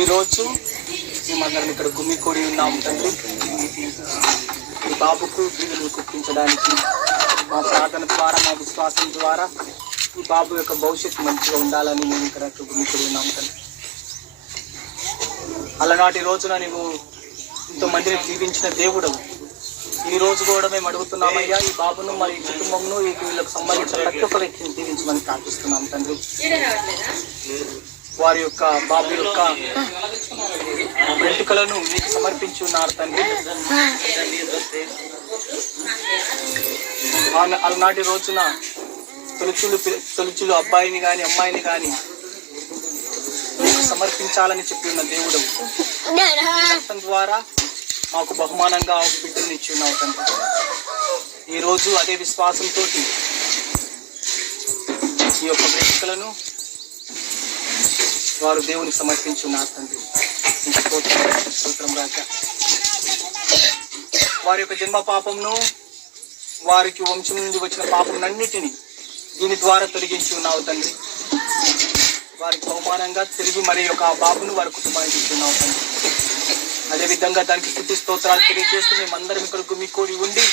ఈరోజు మేమందరం ఇక్కడ గుమికూడి ఉన్నాము తండ్రి. ఈ బాబుకు దీవెనలు కుప్పించడానికి మా ప్రార్థన ద్వారా, మా విశ్వాసం ద్వారా ఈ బాబు యొక్క భవిష్యత్తు మంచిగా ఉండాలని మేము ఇక్కడ గుమికూడి ఉన్నాము తండ్రి. అలనాటి రోజున నువ్వు ఇంతమందిని దీవించిన దేవుడు, ఈ రోజు కూడా మేము అడుగుతున్నామయ్యా, ఈ బాబును మరి ఈ కుటుంబమును వీళ్ళకు సంబంధించిన ప్రతి ఒక్క వ్యక్తిని దీవించమని ప్రార్థిస్తున్నాం తండ్రి. వారి యొక్క బాబు యొక్క వెంట్రుకలను మీకు సమర్పించి ఉన్నారు తండ్రి. అలనాటి రోజున తొలుచులు అబ్బాయిని కానీ అమ్మాయిని కానీ మీకు సమర్పించాలని చెప్పి ఉన్న దేవుడు ద్వారా మాకు బహుమానంగా ఒక బిడ్డను ఇచ్చి ఉన్నావు తండ్రి. ఈరోజు అదే విశ్వాసంతో ఈ యొక్క వెంట్రుకలను వారు దేవునికి సమర్పించి ఉన్నారు తండ్రి. స్తోత్రం రాజా. వారి యొక్క జన్మ పాపంను, వారికి వంశం నుండి వచ్చిన పాపంనన్నిటినీ దీని ద్వారా తొలగించి ఉన్నావు తండ్రి. వారికి బహుమానంగా తిరిగి మరి యొక్క ఆ బాబును వారి కుటుంబానికి ఇచ్చున్నావు తండ్రి. అదేవిధంగా దానికి స్తుతి స్తోత్రాలు తెలియజేస్తూ మేమందరం ఇక్కడ గుమికూడి ఉండి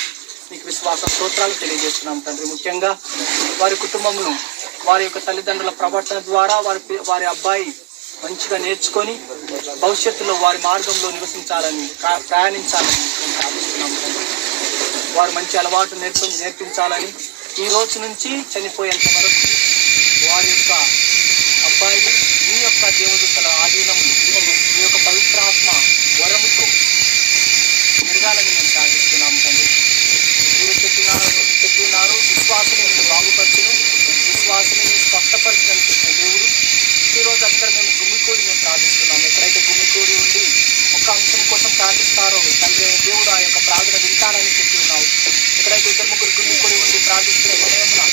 మీకు విశ్వాస స్తోత్రాలు తెలియజేస్తున్నాం తండ్రి. ముఖ్యంగా వారి కుటుంబమును, వారి యొక్క తల్లిదండ్రుల ప్రవర్తన ద్వారా వారి అబ్బాయి మంచిగా నేర్చుకొని భవిష్యత్తులో వారి మార్గంలో నివసించాలని, ప్రయాణించాలని మేము ప్రార్థిస్తున్నాం తండ్రి. వారు మంచి అలవాటు నేర్పించాలని, ఈ రోజు నుంచి చనిపోయేంత వరకు వారి యొక్క అబ్బాయి మీ యొక్క దేవదూతల ఆధీనంలో మీ యొక్క పవిత్రాత్మ వరముతో పెరగాలని మేము ప్రార్థిస్తున్నాము తండ్రి. మీరు చెప్పినారు విశ్వాసమే మీరు బాగుపరచును, విశ్వాసమే మీరు స్పష్టపరచునని చెప్పిన దేవుడు. ఈరోజు అందరూ మేము గుమికూడి మేము ప్రార్థిస్తున్నాము. ఎక్కడైతే గుమికూడి ఉండి ఒక అంశం కోసం ప్రార్థిస్తారో తండ్రి దేవుడు ఆ యొక్క ప్రార్థన వింటానని చెప్పి ఉన్నావు. ఎక్కడైతే ఇద్దరు ముగ్గురు గుమికూడి ఉండి ప్రార్థిస్తున్న సమయంలో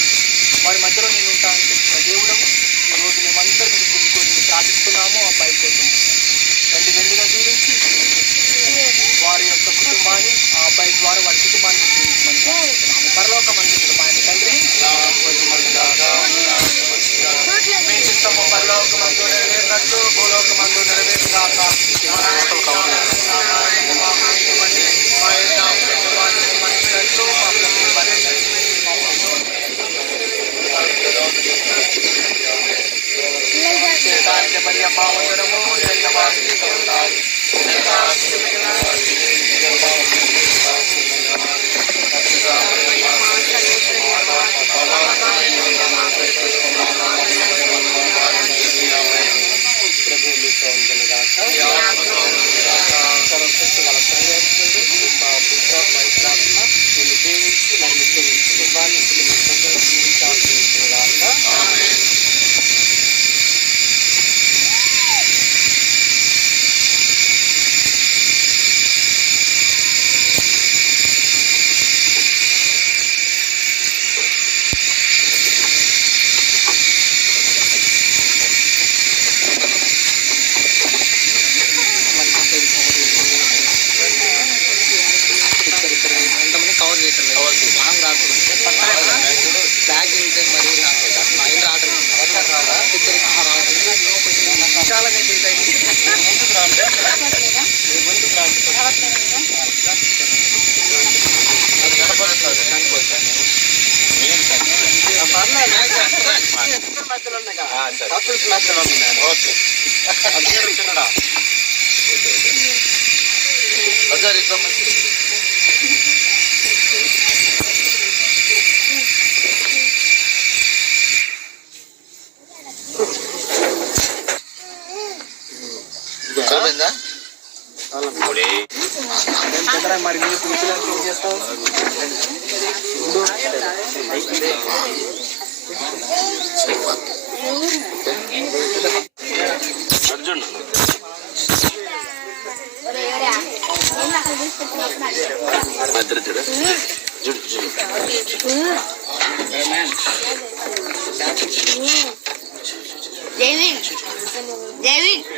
వారి మధ్యలో నేను ఉంటానని చెప్పిన దేవుడము. ఈరోజు మేమందరం మీకు గుమికూడి ప్రార్థిస్తున్నాము. అబ్బాయి కోసం మెండుగా జీవించి వారి యొక్క కుటుంబాన్ని, ఆ అబ్బాయి ద్వారా వారి కుటుంబాన్ని జీవించమని ప్రార్థిస్తున్నాము. పరలోక మందిరం ఆయన తండ్రి, మీ చిత్తము పరలోకమందు నెరవేరినట్లు భూలోకమందు నెరవేరుగాక. మరి అమ్మ వందనము మరి మీరు పిలిచినట్టు ఏం చేస్తావు? David.